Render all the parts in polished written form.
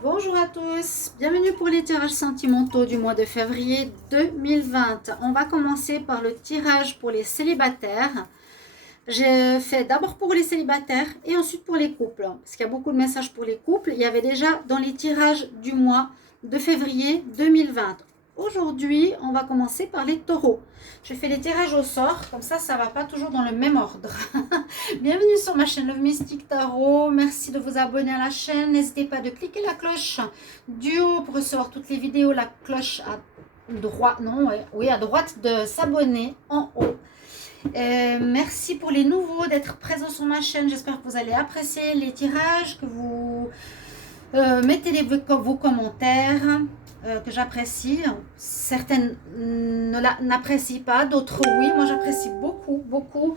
Bonjour à tous, bienvenue pour les tirages sentimentaux du mois de février 2020. On va commencer par le tirage pour les célibataires. J'ai fait d'abord pour les célibataires et ensuite pour les couples. Parce qu'il y a beaucoup de messages pour les couples. Il y avait déjà dans les tirages du mois de février 2020. Aujourd'hui, on va commencer par les taureaux. Je fais les tirages au sort, comme ça ne va pas toujours dans le même ordre. Bienvenue sur ma chaîne Love Mystic Tarot. Merci de vous abonner à la chaîne. N'hésitez pas de cliquer la cloche du haut pour recevoir toutes les vidéos. La cloche à droite, non, oui, à droite de s'abonner en haut. Merci pour les nouveaux d'être présents sur ma chaîne. J'espère que vous allez apprécier les tirages, que vous mettez vos commentaires, que j'apprécie. Certaines n'apprécient pas, d'autres oui. Moi, j'apprécie beaucoup, beaucoup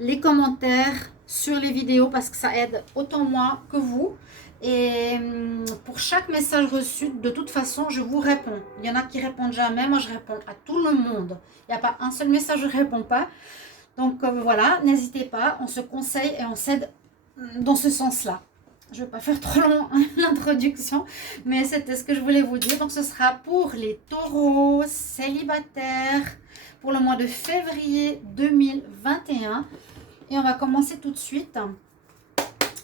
les commentaires sur les vidéos parce que ça aide autant moi que vous. Et pour chaque message reçu, de toute façon, je vous réponds. Il y en a qui répondent jamais, moi je réponds à tout le monde. Il n'y a pas un seul message, je ne réponds pas. Donc voilà, n'hésitez pas, on se conseille et on s'aide dans ce sens-là. Je ne vais pas faire trop long l'introduction, mais c'était ce que je voulais vous dire. Donc ce sera pour les taureaux célibataires pour le mois de février 2021. Et on va commencer tout de suite.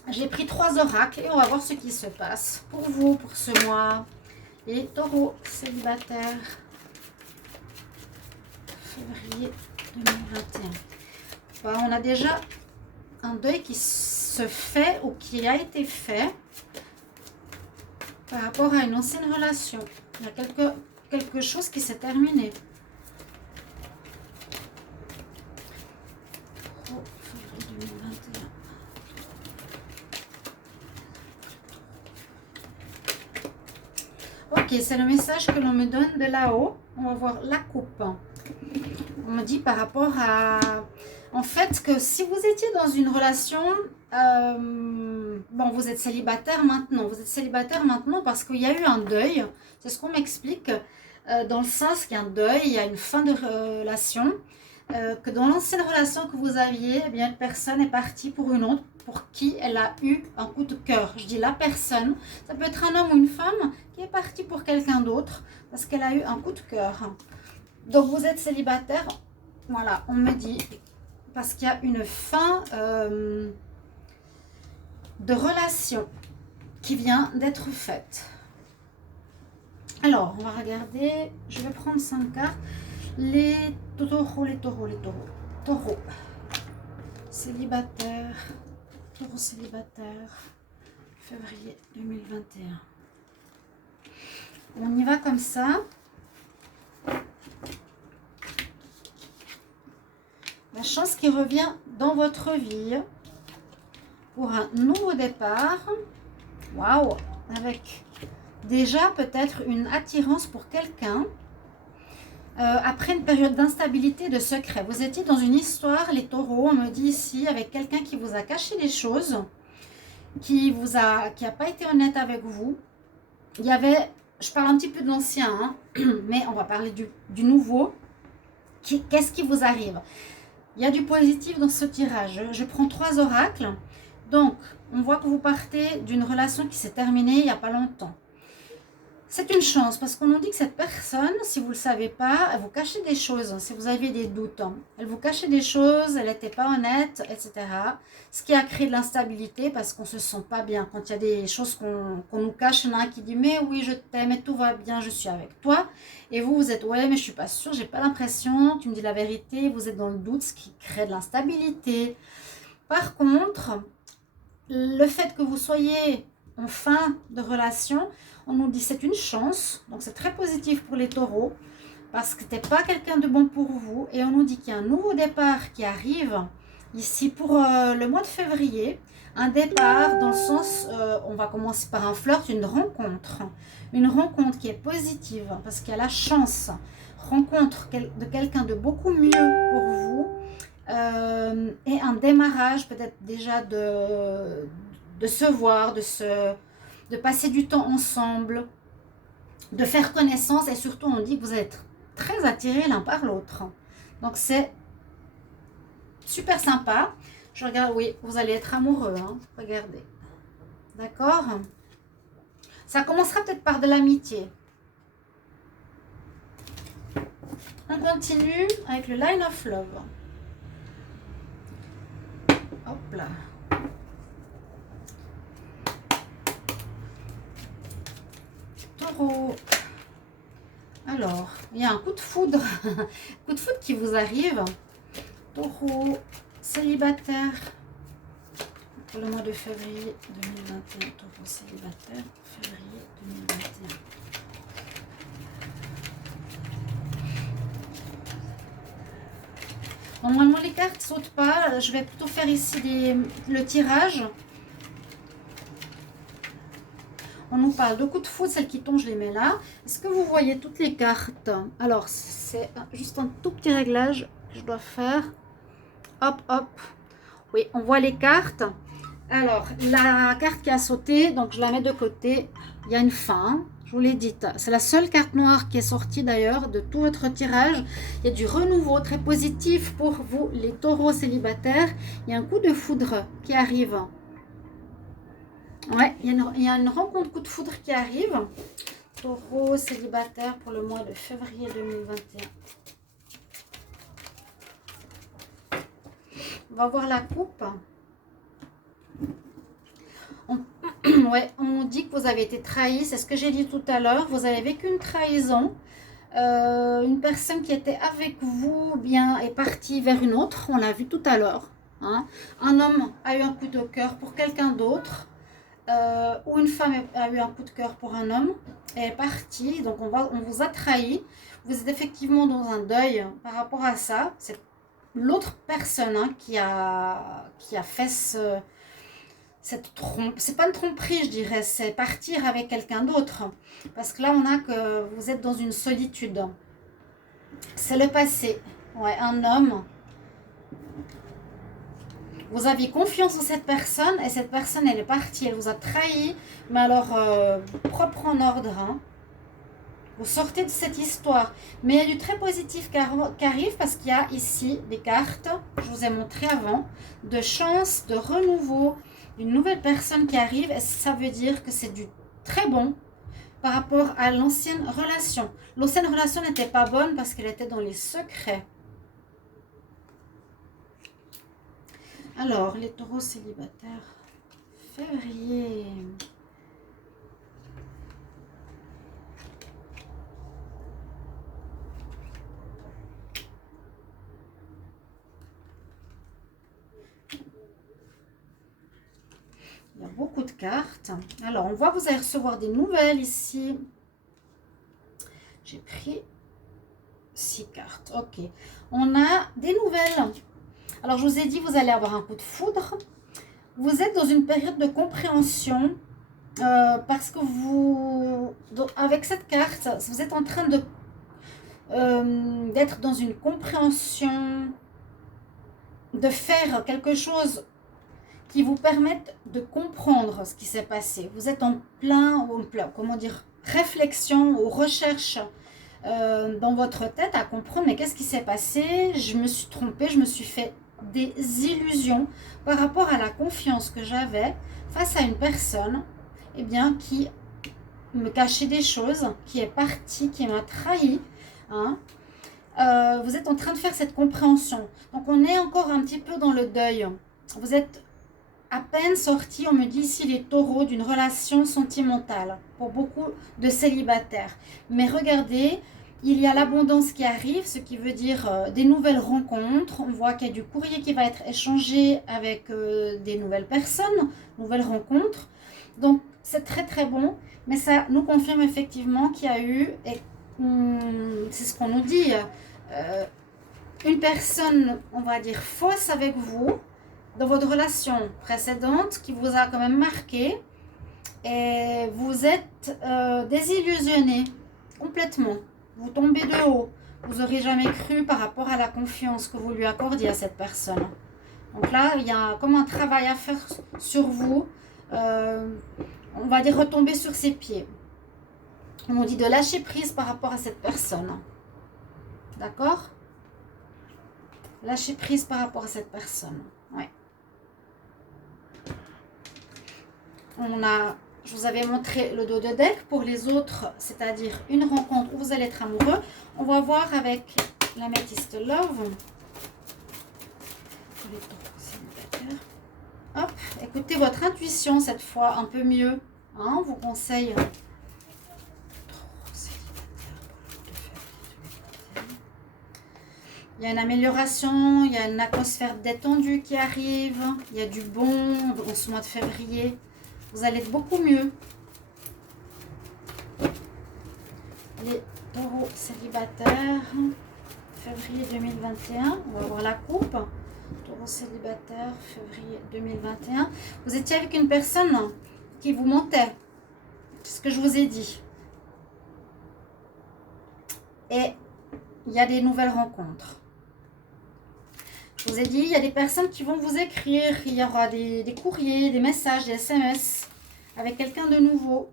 J'ai pris 3 oracles et on va voir ce qui se passe pour vous, pour ce mois. Les taureaux célibataires, février 2021. Bah, on a déjà un deuil qui se fait ou qui a été fait par rapport à une ancienne relation. Il y a quelque chose qui s'est terminé. Oh, février 2021. Ok, c'est le message que l'on me donne de là-haut. On va voir la coupe. On me dit par rapport à... En fait, que si vous étiez dans une relation... bon, vous êtes célibataire maintenant. Vous êtes célibataire maintenant parce qu'il y a eu un deuil. C'est ce qu'on m'explique. Dans le sens qu'il y a un deuil, il y a une fin de relation. Que dans l'ancienne relation que vous aviez, eh bien, une personne est partie pour une autre pour qui elle a eu un coup de cœur. Je dis la personne. Ça peut être un homme ou une femme qui est parti pour quelqu'un d'autre parce qu'elle a eu un coup de cœur. Donc vous êtes célibataire, voilà, on me dit, parce qu'il y a une fin de relation qui vient d'être faite. Alors, on va regarder, je vais prendre 5 cartes. Les taureaux, taureaux, célibataire, taureau célibataire, février 2021. On y va comme ça. La chance qui revient dans votre vie pour un nouveau départ. Waouh! Avec déjà peut-être une attirance pour quelqu'un. Après une période d'instabilité, de secret. Vous étiez dans une histoire, les taureaux, on me dit ici, avec quelqu'un qui vous a caché des choses, qui a pas été honnête avec vous. Il y avait, je parle un petit peu de l'ancien, hein, mais on va parler du nouveau. Qu'est-ce qui vous arrive? Il y a du positif dans ce tirage. Je prends 3 oracles. Donc, on voit que vous partez d'une relation qui s'est terminée il n'y a pas longtemps. C'est une chance parce qu'on nous dit que cette personne, si vous ne le savez pas, elle vous cachait des choses. Si vous aviez des doutes, elle vous cachait des choses, elle n'était pas honnête, etc. Ce qui a créé de l'instabilité parce qu'on ne se sent pas bien. Quand il y a des choses qu'on nous cache, il y en a un qui dit « Mais oui, je t'aime et tout va bien, je suis avec toi. » Et vous êtes « Ouais, mais je ne suis pas sûre, je n'ai pas l'impression. » Tu me dis la vérité, vous êtes dans le doute, ce qui crée de l'instabilité. Par contre, le fait que vous soyez en fin de relation, on nous dit c'est une chance, donc c'est très positif pour les taureaux, parce que c'était pas quelqu'un de bon pour vous, et on nous dit qu'il y a un nouveau départ qui arrive ici pour le mois de février, un départ dans le sens, on va commencer par un flirt, une rencontre qui est positive, parce qu'il y a la chance, rencontre de quelqu'un de beaucoup mieux pour vous, et un démarrage peut-être déjà de se voir, de passer du temps ensemble, de faire connaissance, et surtout on dit que vous êtes très attirés l'un par l'autre. Donc c'est super sympa. Je regarde, oui, vous allez être amoureux, hein, regardez. D'accord? Ça commencera peut-être par de l'amitié. On continue avec le Line of Love. Hop là. Taureau. Alors, il y a un coup de foudre. Coup de foudre qui vous arrive. Taureau, célibataire. Pour le mois de février 2021. Taureau, célibataire. Février 2021. Normalement, les cartes ne sautent pas. Je vais plutôt faire ici le tirage. On nous parle de coups de foudre, celles qui tombent, je les mets là. Est-ce que vous voyez toutes les cartes? Alors, c'est juste un tout petit réglage que je dois faire. Hop, hop. Oui, on voit les cartes. Alors, la carte qui a sauté, donc je la mets de côté. Il y a une fin, je vous l'ai dit. C'est la seule carte noire qui est sortie d'ailleurs de tout votre tirage. Il y a du renouveau très positif pour vous, les taureaux célibataires. Il y a un coup de foudre qui arrive. Ouais, il y a une rencontre coup de foudre qui arrive. Taureau célibataire pour le mois de février 2021. On va voir la coupe. Ouais, on dit que vous avez été trahi. C'est ce que j'ai dit tout à l'heure. Vous avez vécu une trahison. Une personne qui était avec vous bien est partie vers une autre. On l'a vu tout à l'heure. Hein. Un homme a eu un coup de cœur pour quelqu'un d'autre. Ou une femme a eu un coup de cœur pour un homme et est partie, donc on vous a trahi, vous êtes effectivement dans un deuil par rapport à ça. C'est l'autre personne hein, qui a fait cette trompe, c'est pas une tromperie je dirais, c'est partir avec quelqu'un d'autre, parce que là on a que vous êtes dans une solitude, c'est le passé, ouais, un homme. Vous aviez confiance en cette personne et cette personne, elle est partie, elle vous a trahi, mais alors propre en ordre. Hein. Vous sortez de cette histoire. Mais il y a du très positif qui arrive parce qu'il y a ici des cartes, je vous ai montré avant, de chance, de renouveau, une nouvelle personne qui arrive. Et ça veut dire que c'est du très bon par rapport à l'ancienne relation. L'ancienne relation n'était pas bonne parce qu'elle était dans les secrets. Alors, les taureaux célibataires, février. Il y a beaucoup de cartes. Alors, on voit que vous allez recevoir des nouvelles ici. J'ai pris 6 cartes. Ok. On a des nouvelles. Alors, je vous ai dit, vous allez avoir un coup de foudre. Vous êtes dans une période de compréhension parce que vous, avec cette carte, vous êtes en train de d'être dans une compréhension, de faire quelque chose qui vous permette de comprendre ce qui s'est passé. Vous êtes en plein, comment dire, réflexion ou recherche dans votre tête à comprendre, mais qu'est-ce qui s'est passé? Je me suis trompée, je me suis fait des illusions par rapport à la confiance que j'avais face à une personne eh bien, qui me cachait des choses, qui est partie, qui m'a trahi. Hein. Vous êtes en train de faire cette compréhension. Donc on est encore un petit peu dans le deuil. Vous êtes à peine sorti, on me dit ici les taureaux, d'une relation sentimentale pour beaucoup de célibataires. Mais regardez, il y a l'abondance qui arrive, ce qui veut dire des nouvelles rencontres. On voit qu'il y a du courrier qui va être échangé avec des nouvelles personnes, nouvelles rencontres. Donc c'est très très bon, mais ça nous confirme effectivement qu'il y a eu, et c'est ce qu'on nous dit, une personne, on va dire, fausse avec vous, dans votre relation précédente, qui vous a quand même marqué, et vous êtes désillusionné complètement. Vous tombez de haut. Vous n'aurez jamais cru par rapport à la confiance que vous lui accordiez à cette personne. Donc là, il y a comme un travail à faire sur vous. On va dire retomber sur ses pieds. On nous dit de lâcher prise par rapport à cette personne. D'accord? Lâcher prise par rapport à cette personne. Ouais. je vous avais montré le dos de deck. Pour les autres, c'est-à-dire une rencontre où vous allez être amoureux, on va voir avec l'améthyste Love. Hop, écoutez votre intuition cette fois un peu mieux. Hein, on vous conseille. Il y a une amélioration, il y a une atmosphère détendue qui arrive, il y a du bon en ce mois de février. Vous allez être beaucoup mieux. Les taureaux célibataires, février 2021, on va voir la coupe. Taureau célibataire, février 2021. Vous étiez avec une personne qui vous mentait, c'est ce que je vous ai dit. Et il y a des nouvelles rencontres. Je vous ai dit, il y a des personnes qui vont vous écrire, il y aura des courriers, des messages, des SMS avec quelqu'un de nouveau.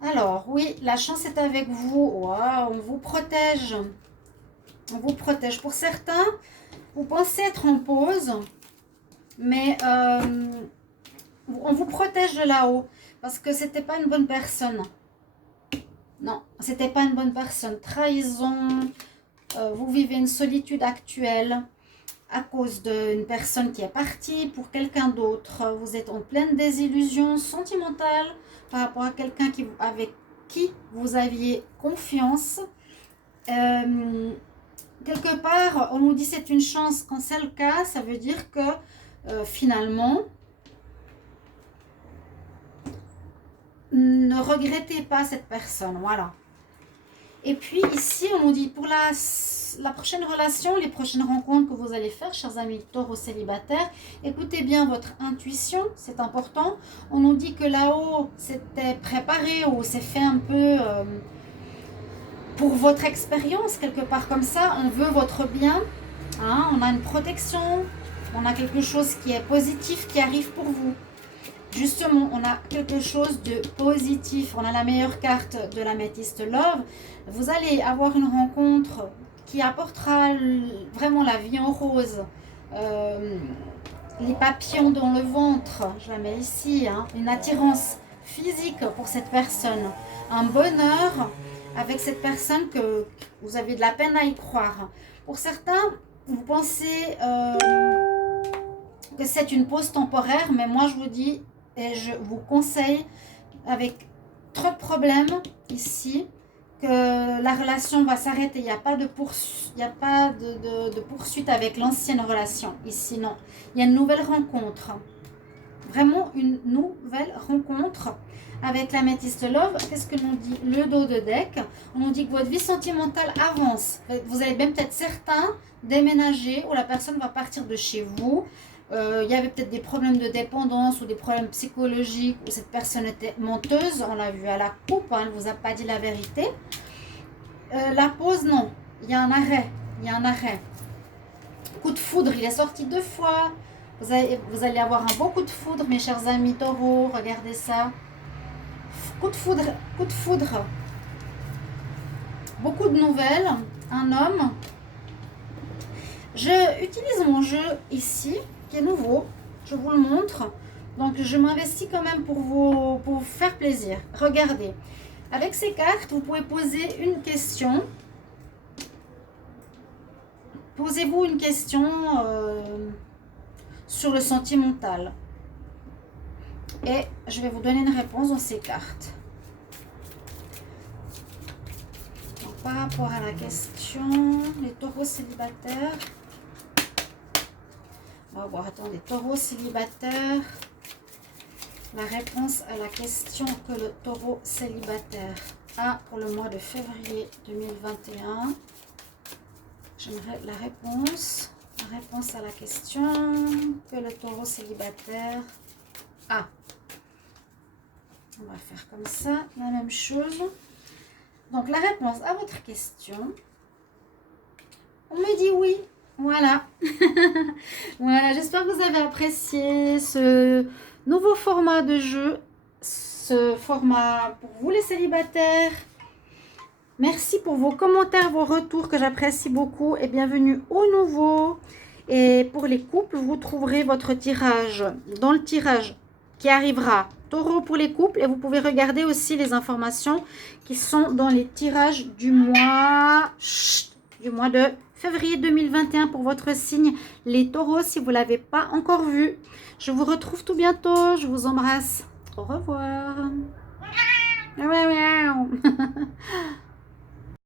Alors, oui, la chance est avec vous. Wow, on vous protège. On vous protège. Pour certains, vous pensez être en pause, mais on vous protège de là-haut parce que c'était pas une bonne personne. Non, c'était pas une bonne personne. Trahison, vous vivez une solitude actuelle à cause d'une personne qui est partie pour quelqu'un d'autre. Vous êtes en pleine désillusion sentimentale par rapport à quelqu'un avec qui vous aviez confiance. Quelque part, on nous dit c'est une chance. Quand c'est le cas, ça veut dire que finalement, ne regrettez pas cette personne. Voilà. Et puis ici, on nous dit pour la prochaine relation, les prochaines rencontres que vous allez faire, chers amis taureaux célibataires, écoutez bien votre intuition, c'est important. On nous dit que là-haut, c'était préparé ou c'est fait un peu pour votre expérience, quelque part comme ça. On veut votre bien, hein, on a une protection, on a quelque chose qui est positif qui arrive pour vous. Justement, on a quelque chose de positif. On a la meilleure carte de l'améthyste Love. Vous allez avoir une rencontre qui apportera vraiment la vie en rose. Les papillons dans le ventre, je la mets ici. Hein, une attirance physique pour cette personne. Un bonheur avec cette personne que vous avez de la peine à y croire. Pour certains, vous pensez que c'est une pause temporaire, mais moi je vous dis et je vous conseille, avec trop de problèmes ici, que la relation va s'arrêter. Il n'y a pas de poursuite avec l'ancienne relation. Ici, non. Il y a une nouvelle rencontre. Vraiment une nouvelle rencontre avec l'améthyste Love. Qu'est-ce que nous dit le dos de deck? On nous dit que votre vie sentimentale avance. Vous allez même peut-être certains déménager ou la personne va partir de chez vous. Il y avait peut-être des problèmes de dépendance ou des problèmes psychologiques où cette personne était menteuse. On l'a vu à la coupe, hein, elle ne vous a pas dit la vérité. La pause, non. Il y a un arrêt. Il y a un arrêt. Coup de foudre, il est sorti 2 fois. Vous allez avoir un beau coup de foudre, mes chers amis taureaux. Regardez ça. Coup de foudre, coup de foudre. Beaucoup de nouvelles. Un homme. Je utilise mon jeu ici, qui est nouveau. Je vous le montre. Donc, je m'investis quand même pour vous faire plaisir. Regardez. Avec ces cartes, vous pouvez poser une question. Posez-vous une question sur le sentimental. Et je vais vous donner une réponse dans ces cartes. Donc, par rapport à la question, les taureaux célibataires. On va voir, attendez, taureau célibataire. La réponse à la question que le taureau célibataire a pour le mois de février 2021. J'aimerais la réponse à la question que le taureau célibataire a. On va faire comme ça, la même chose. Donc, la réponse à votre question, on me dit oui. Voilà. Voilà, j'espère que vous avez apprécié ce nouveau format de jeu ce format pour vous les célibataires. Merci pour vos commentaires, vos retours que j'apprécie beaucoup et bienvenue aux nouveaux. Et pour les couples, vous trouverez votre tirage dans le tirage qui arrivera. Taureau pour les couples et vous pouvez regarder aussi les informations qui sont dans les tirages du mois de février 2021 pour votre signe, les taureaux, si vous ne l'avez pas encore vu. Je vous retrouve tout bientôt. Je vous embrasse. Au revoir.